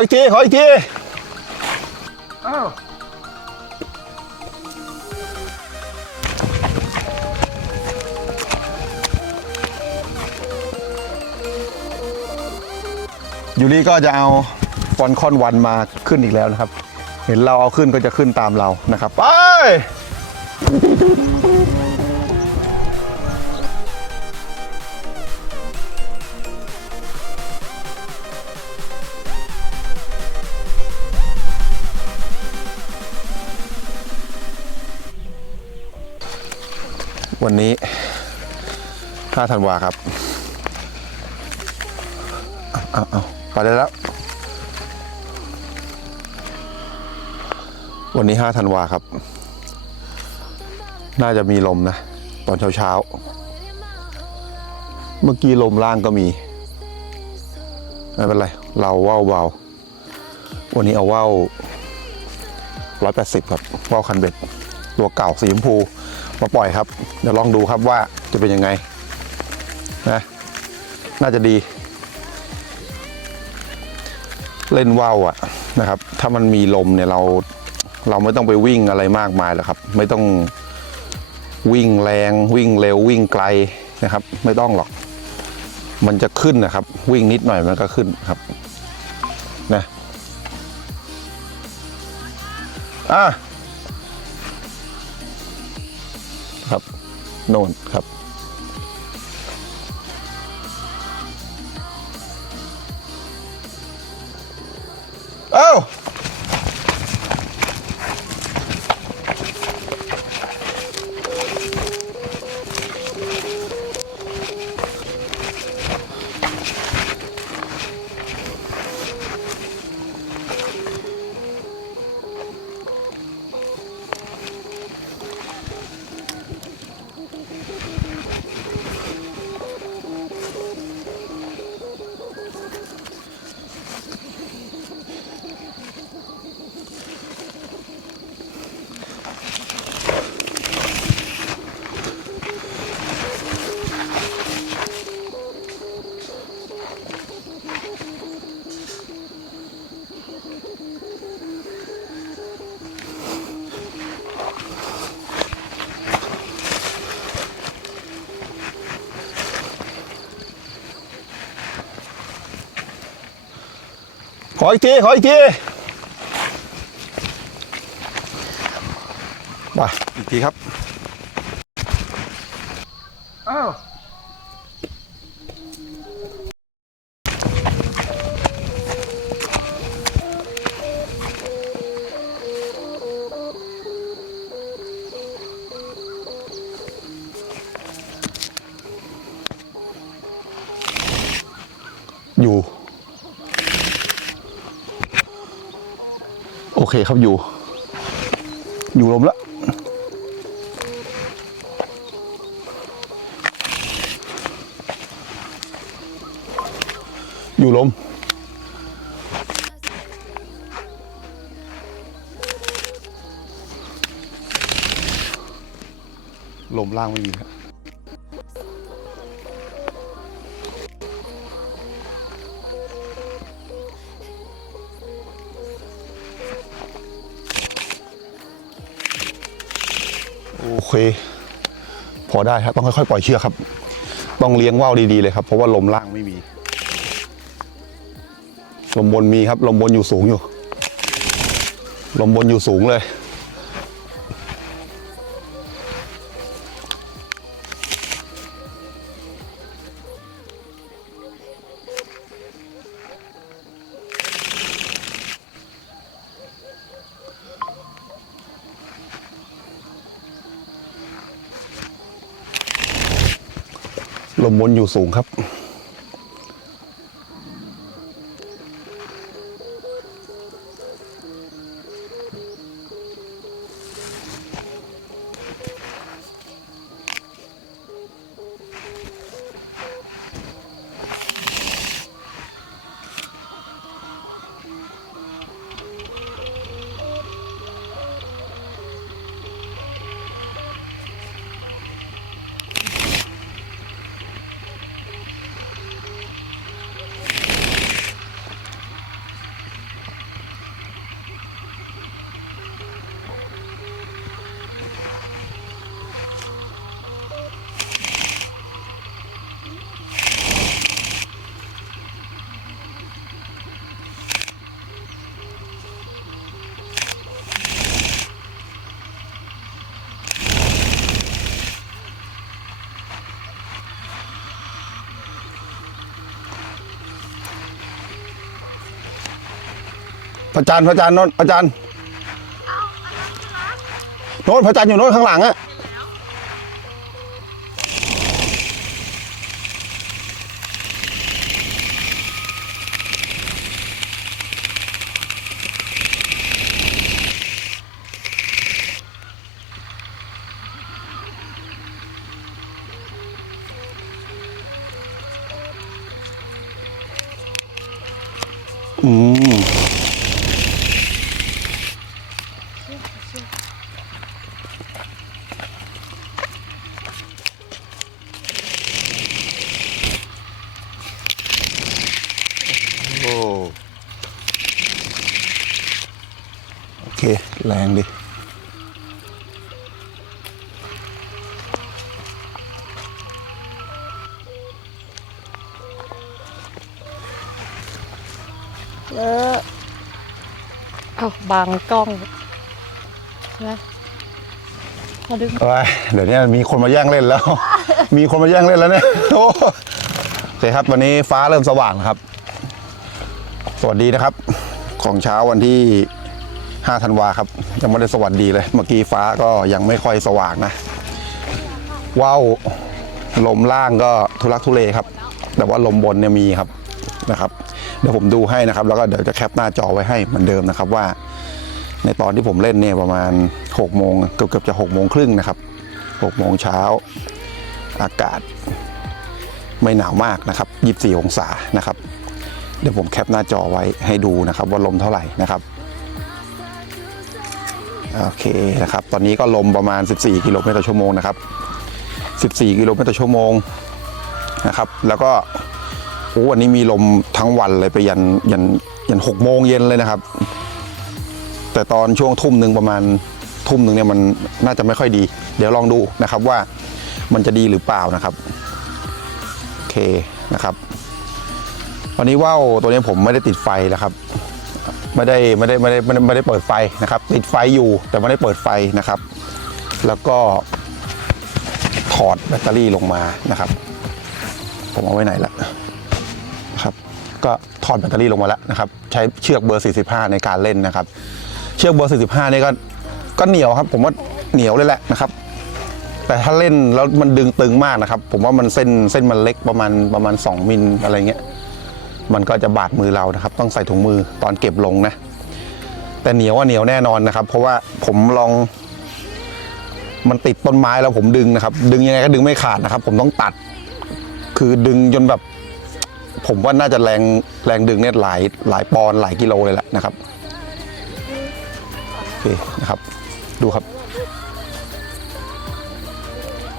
อีกที ขออีกที อ้าว ยูริก็จะเอาฟอนคอนวันมาขึ้นอีกแล้วนะครับ เห็นเราเอาขึ้นก็จะขึ้นตามเรานะครับ ไป วันนี้5ธันวาครับเอาเอาไปได้แล้ว วันนี้5ธันวาครับ น่าจะมีลมนะ ตอนเช้าเช้าเมื่อกี้ลมล่างก็มี ไม่เป็นไร เราว่าวเบา วันนี้เอาว่าวร้อยแปดสิบครับว่าวคันเบ็ด ตัวเก่าสีชมพูมาปล่อยครับ เดี๋ยวลองดูครับว่าจะเป็นยังไงนะน่าจะดี เล่นว่าวอะนะครับ ถ้ามันมีลมเนี่ยเราเราไม่ต้องไปวิ่งอะไรมากมายหรอกครับ ไม่ต้องวิ่งแรงวิ่งเร็ววิ่งไกลนะครับ ไม่ต้องหรอก มันจะขึ้นนะครับ วิ่งนิดหน่อยมันก็ขึ้นครับนะอะ ครับ โน่นครับ เอ้า ออีกที ขออีกทีมาอีกทีครับ เคครับอยู่ อยู่ลมแล้วอยู่ลม ลมล่างไม่มีครับ โอเค พอได้ครับต้องค่อยๆปล่อยเชือกครับ ต้องเลี้ยงว่าวดีๆเลยครับ เพราะว่าลมล่างไม่มี ลมบนมีครับ ลมบนอยู่สูงอยู่ ลมบนอยู่สูงเลย ลมบนอยู่สูงครับ ระจันทร์พระจันทร์โนนพระจันทร์โน้นพระจันทร์อยู่โน้นข้างหลังอะ เค แรงดิเออเอาบางกล้องนะมาดึงโอ้ยเดี๋ยวนี้มีคนมาแย่งเล่นแล้ว มีคนมาแย่งเล่นแล้วเนี่ยโอ้โอเคครับ วันนี้ฟ้าเริ่มสว่างแล้วครับ สวัสดีนะครับ ของเช้าวันที่ 5ธันวาครับ ยังไม่ได้สวัสดีเลย เมื่อกี้ฟ้าก็ยังไม่ค่อยสว่างนะว้าวลมล่างก็ทุลักทุเลครับ แต่ว่าลมบนเนี่ยมีครับนะครับ เดี๋ยวผมดูให้นะครับ แล้วก็เดี๋ยวจะแคปหน้าจอไว้ให้เหมือนเดิมนะครับว่า ในตอนที่ผมเล่นเนี่ยประมาณ6โมงเกือบเกือบจะ6โมงครึ่งนะครับ6โมงเช้าอากาศไม่หนาวมากนะครับ 24 องศานะครับ เดี๋ยวผมแคปหน้าจอไว้ให้ดูนะครับ ว่าลมเท่าไหร่นะครับ โอเคนะครับ ตอนนี้ก็ลมประมาณ 14 กิโลเมตรต่อชั่วโมงนะครับ 14 กิโลเมตรต่อชั่วโมงนะครับ แล้วก็โอ้วันนี้มีลมทั้งวันเลยไปยันยันยัน6โมงเย็นเลยนะครับ แต่ตอนช่วงทุ่มหนึ่งประมาณทุ่มหนึ่งเนี่ยมันน่าจะไม่ค่อยดี เดี๋ยวลองดูนะครับว่ามันจะดีหรือเปล่านะครับโอเคนะครับวันนี้ว่าวตัวนี้ผมไม่ได้ติดไฟนะครับ ไม่ได้ไม่ได้ไม่ได้ไม่ได้ไม่ได้เปิดไฟนะครับ ติดไฟอยู่แต่ไม่ได้เปิดไฟนะครับ แล้วก็ถอดแบตเตอรี่ลงมานะครับ ผมเอาไว้ไหนละนะครับ ก็ถอดแบตเตอรี่ลงมาแล้วนะครับ ใช้เชือกเบอร์ 45 ในการเล่นนะครับ เชือกเบอร์ 45 นี่ก็ก็เหนียวครับ ผมว่าเหนียวเลยแหละนะครับ แต่ถ้าเล่นแล้วมันดึงตึงมากนะครับ ผมว่ามันเส้นเส้นมันเล็กประมาณประมาณ 2 มิลอะไรเงี้ย มันก็จะบาดมือเรานะครับ ต้องใส่ถุงมือตอนเก็บลงนะ แต่เหนียวว่าเหนียวแน่นอนนะครับ เพราะว่าผมลอง มันติดต้นไม้แล้วผมดึงนะครับ ดึงยังไงก็ดึงไม่ขาดนะครับ ผมต้องตัด คือดึงจนแบบ ผมว่าน่าจะแรงแรงดึงเนี่ยหลายหลายปอนหลายกิโลเลยแหละนะครับโอเคนะครับ ดูครับ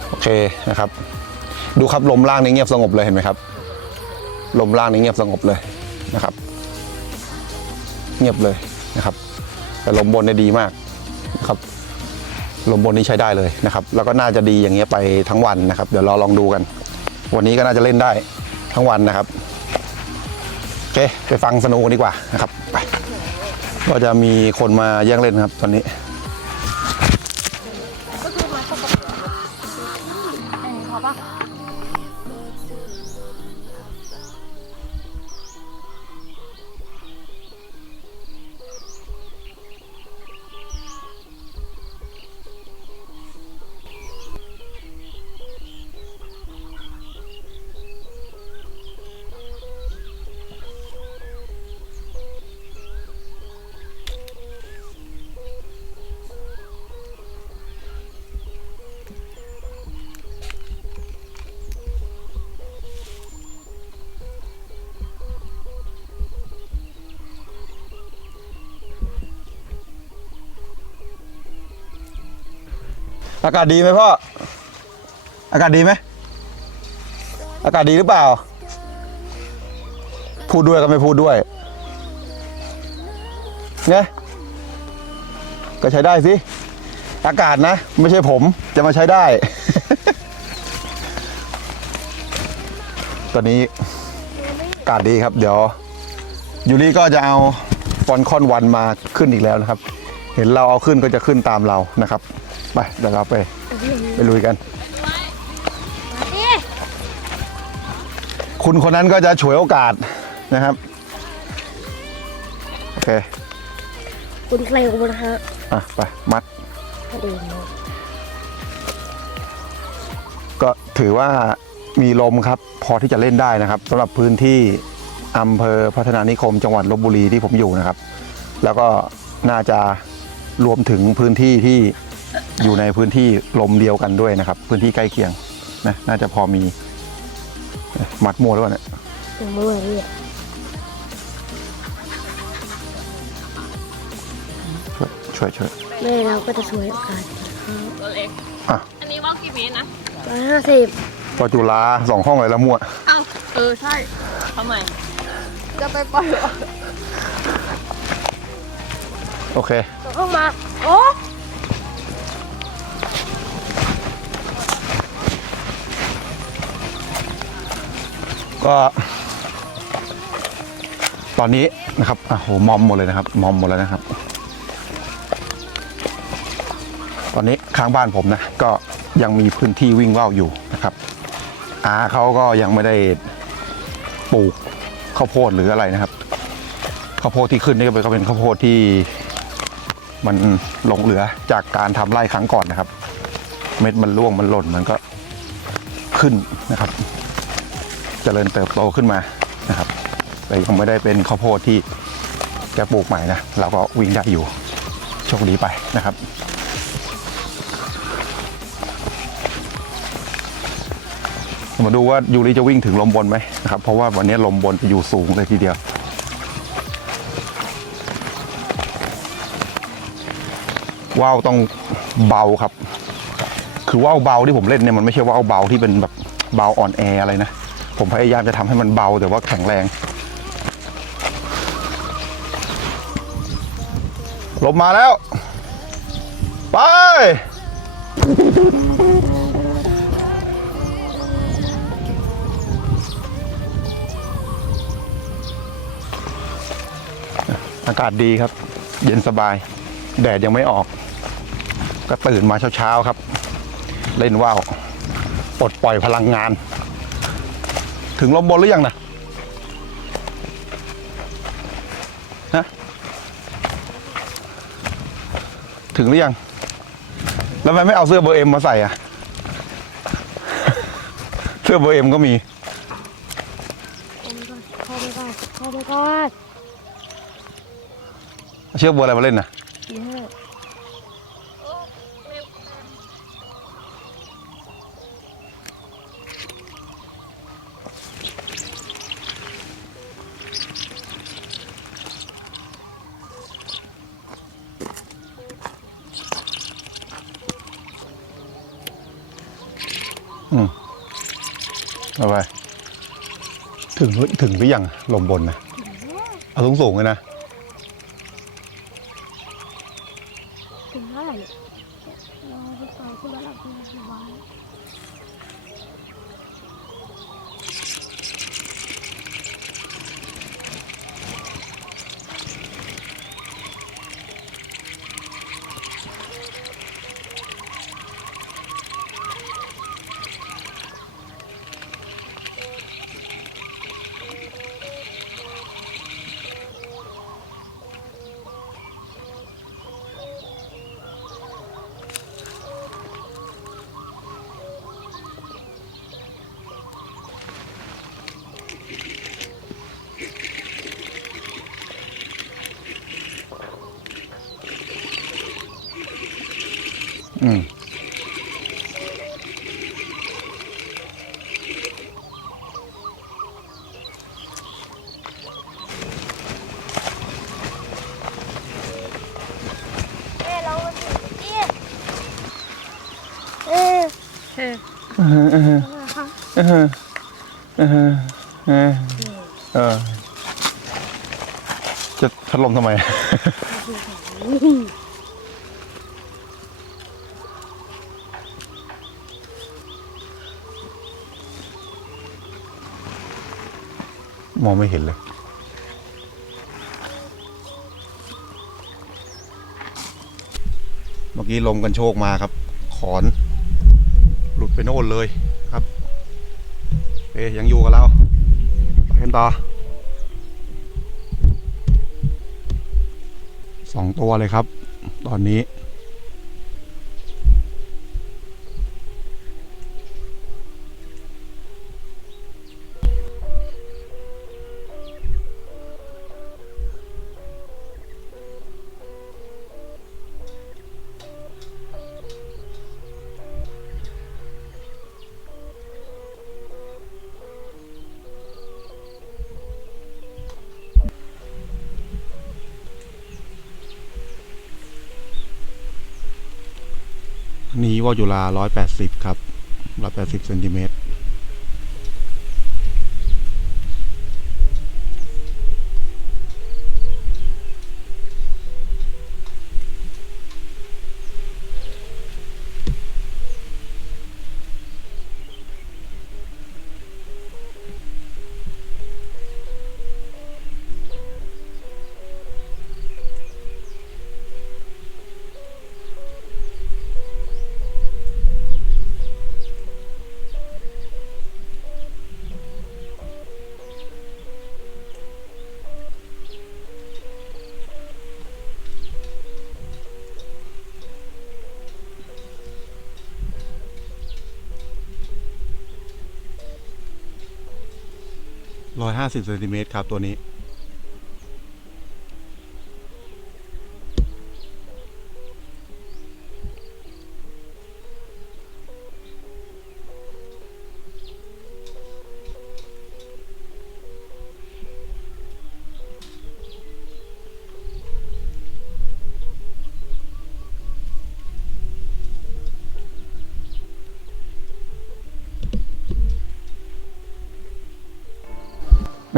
โอเคนะครับ ดูครับลมล่างนี่เงียบสงบเลยเห็นไหมครับ ลมล่างนี่เงียบสงบเลยนะครับ เงียบเลยนะครับ แต่ลมบนเนี่ยดีมากนะครับลมบนนี้ใช้ได้เลยนะครับ แล้วก็น่าจะดีอย่างเงี้ยไปทั้งวันนะครับ เดี๋ยวเราลองดูกัน วันนี้ก็น่าจะเล่นได้ทั้งวันนะครับโอเคไปฟังสนุกกันดีกว่านะครับไปก็จะมีคนมาแย่งเล่นครับตอนนี้ อากาศดีไหมพ่อ อากาศดีไหม อากาศดีหรือเปล่า พูดด้วยก็ไม่พูดด้วยไงก็ใช้ได้สิ อากาศนะ ไม่ใช่ผมจะมาใช้ได้ ตอนนี้อากาศดีครับ เดี๋ยวยูริก็จะเอาฟอนคอนวันมาขึ้นอีกแล้วนะครับ เห็นเราเอาขึ้นก็จะขึ้นตามเรานะครับ ไปเดี๋ยวเราไป ไปลุยกัน คุณคนนั้นก็จะฉวยโอกาสนะครับ โอเค คุณเร็วนะฮะอะ ไป มัด กระเด็นเลยก็ถือว่ามีลมครับ พอที่จะเล่นได้นะครับสำหรับพื้นที่อำเภอพัฒนานิคม จังหวัดลบบุรีที่ผมอยู่นะครับ แล้วก็น่าจะรวมถึงพื้นที่ที่ อยู่ในพื้นที่ลมเดียวกันด้วยนะครับ พื้นที่ใกล้เคียงนะน่าจะพอมีมัดมัวแล้วเนี่ยยังไม่เลยพี่ช่วยช่วยช่วยแม่เราก็จะสวยโอกาสตัวเล็กอะอันนี้ว่าวกี่เมตรนะร้อยห้าสิบปอจุฬาสองห้องเลยแล้วมั่วอ้าวเออใช่ทำไมจะไปปล่อยเหรอโอเคเข้ามาโอ้ ก็ ตอนนี้นะครับอะโหมอมหมดเลยนะครับ มอมหมดแล้วนะครับ ตอนนี้ข้างบ้านผมนะ ก็ยังมีพื้นที่วิ่งว่าวอยู่นะครับอาเขาก็ยังไม่ได้ปลูกข้าวโพดหรืออะไรนะครับข้าวโพดที่ขึ้นนี่ก็เป็นก็เป็นข้าวโพดที่มันหลงเหลือจากการทำไร่ครั้งก่อนนะครับ เม็ดมันร่วงมันหล่นมันก็ขึ้นนะครับ เจริญเติบโตขึ้นมานะครับแต่ยังไม่ได้เป็นข้าวโพดที่แกปลูกใหม่นะเราก็วิ่งได้อยู่โชคดีไปนะครับ มาดูว่ายูริจะวิ่งถึงลมบนไหมนะครับเพราะว่าวันนี้ลมบนจะอยู่สูงเลยทีเดียวว่าวต้องเบาครับ คือว่าวเบาที่ผมเล่นเนี่ยมันไม่ใช่ว่าวเบาที่เป็นแบบเบาอ่อนแออะไรนะ ผมพยายามจะทำให้มันเบาแต่ว่าแข็งแรง ลมมาแล้ว ไป อากาศดีครับ เย็นสบาย แดดยังไม่ออก ก็ตื่นมาเช้าๆครับ เล่นว่าวปลดปล่อยพลังงาน ถึงลมบนหรือยังนะฮะถึงหรือยัง แล้วทำไมไม่เอาเสื้อเบอร์เอ็มมาใส่อะเสื้อเบอร์เอ็มก็มีเข้าไปก่อนเข้าไปก่อนเชือกเบอร์อะไรมาเล่นนะสี่ห้า เอาไป ถึงถึงหรือยังลมบนนะเอาสูงสูงเลยนะ ถึงเท่าไหร่เนี่ยเราไปต่อขึ้นแล้วเราขึ้นสบาย ดลมทำไม มองไม่เห็นเลย เมื่อกี้ลมกันโชกมาครับ ขอน หลุดไปโน่นเลยครับ เอ๊ยยังอยู่กับเราไปกันต่อ สองตัวเลยครับ ตอนนี้ นี้วอลจุลาร้อยแปดสิบครับร้อยแปดสิบเซนติเมตร ร้อยห้าสิบเซนติเมตรครับตัวนี้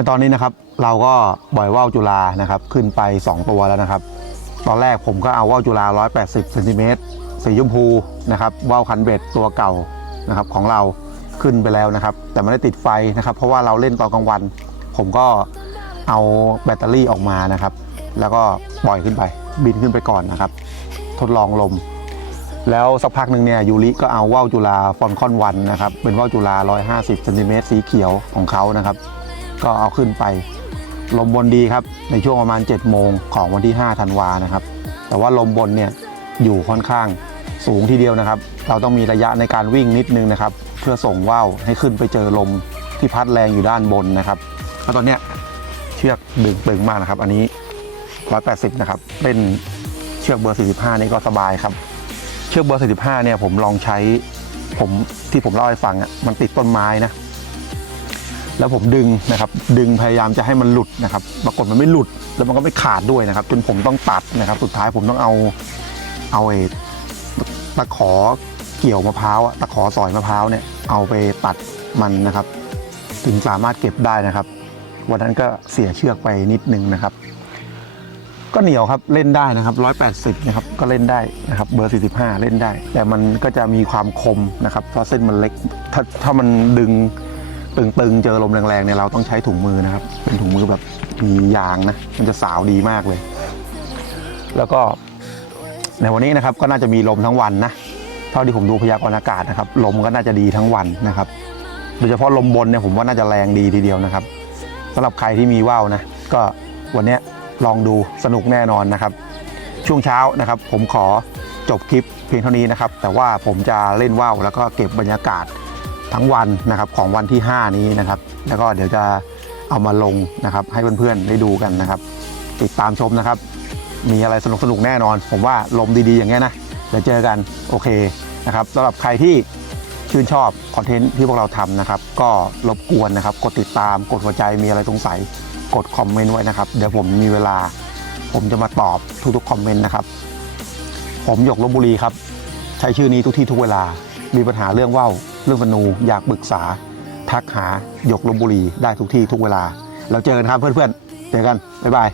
ในตอนนี้นะครับเราก็ปล่อยว่าวจุฬานะครับ ขึ้นไป 2 ตัวแล้วนะครับ ตอนแรกผมก็เอาว่าวจุฬา 180เซนติเมตรสีชมพูนะครับว่าวคันเบ็ดตัวเก่านะครับของเราขึ้นไปแล้วนะครับ แต่ไม่ได้ติดไฟนะครับ เพราะว่าเราเล่นตอนกลางวัน ผมก็เอาแบตเตอรี่ออกมานะครับ แล้วก็ปล่อยขึ้นไป บินขึ้นไปก่อนนะครับ ทดลองลม แล้วสักพักหนึ่งเนี่ยยูริก็เอาว่าวจุฬาฟอนคอนวันนะครับ เป็นว่าวจุฬา150เซนติเมตรสีเขียวของเขานะครับ ก็เอาขึ้นไป ลมบนดีครับในช่วงประมาณ 7 โมงของวันที่ 5 ธันวานะครับ แต่ว่าลมบนเนี่ยอยู่ค่อนข้างสูงทีเดียวนะครับ เราต้องมีระยะในการวิ่งนิดนึงนะครับ เพื่อส่งว่าวให้ขึ้นไปเจอลมที่พัดแรงอยู่ด้านบนนะครับแล้วตอนเนี้ยเชือกดึงตึงมากนะครับ อันนี้ 180 นะครับเล่นเชือกเบอร์ 45 นี่ก็สบายครับ เชือกเบอร์ 45 เนี่ยผมลองใช้ผมที่ผมเล่าให้ฟังอะมันติดต้นไม้นะ แล้วผมดึงนะครับ ดึงพยายามจะให้มันหลุดนะครับ ปรากฏมันไม่หลุด แล้วมันก็ไม่ขาดด้วยนะครับ จนผมต้องตัดนะครับ สุดท้ายผมต้องเอา เอาไอ้ตะขอเกี่ยวมะพร้าวอะตะขอสอยมะพร้าวเนี่ย เอาไปตัดมันนะครับ ถึงสามารถเก็บได้นะครับ วันนั้นก็เสียเชือกไปนิดนึงนะครับ ก็เหนียวครับเล่นได้นะครับ 180 นะครับ ก็เล่นได้นะครับ เบอร์ 45 เล่นได้ แต่มันก็จะมีความคมนะครับ เพราะเส้นมันเล็ก ถ้าถ้ามันดึง ตึงๆ เจอลมแรงๆเนี่ยเราต้องใช้ถุงมือนะครับ เป็นถุงมือแบบมียางนะ มันจะสาวดีมากเลย แล้วก็ในวันนี้นะครับก็น่าจะมีลมทั้งวันนะ เท่าที่ผมดูพยากรณ์อากาศนะครับ ลมก็น่าจะดีทั้งวันนะครับ โดยเฉพาะลมบนเนี่ยผมว่าน่าจะแรงดีทีเดียวนะครับสำหรับใครที่มีว่าวนะ ก็วันนี้ลองดูสนุกแน่นอนนะครับ ช่วงเช้านะครับ ผมขอจบคลิปเพียงเท่านี้นะครับ แต่ว่าผมจะเล่นว่าวแล้วก็เก็บบรรยากาศ ทั้งวันนะครับของวันที่ 5 นี้นะครับ แล้วก็เดี๋ยวจะเอามาลงนะครับ ให้เพื่อนๆได้ดูกันนะครับ ติดตามชมนะครับ มีอะไรสนุกๆแน่นอน ผมว่าลมดีๆ อย่างเงี้ยนะเดี๋ยวเจอกันโอเคนะครับสำหรับใครที่ชื่นชอบคอนเทนต์ที่พวกเราทำนะครับ ก็รบกวนนะครับ กดติดตามกดหัวใจมีอะไรสงสัยกดคอมเมนต์ไว้นะครับ เดี๋ยวผมมีเวลา ผมจะมาตอบทุกๆคอมเมนต์นะครับ ผมหยกลบบุรีครับ ใช้ชื่อนี้ทุกที่ทุกเวลามีปัญหาเรื่องว่าว เรื่องมนูอยากปรึกษา ทักหาหยกลบบุรีได้ทุกที่ทุกเวลา เราเจอกันครับเพื่อนๆ เจอกัน บ๊ายบาย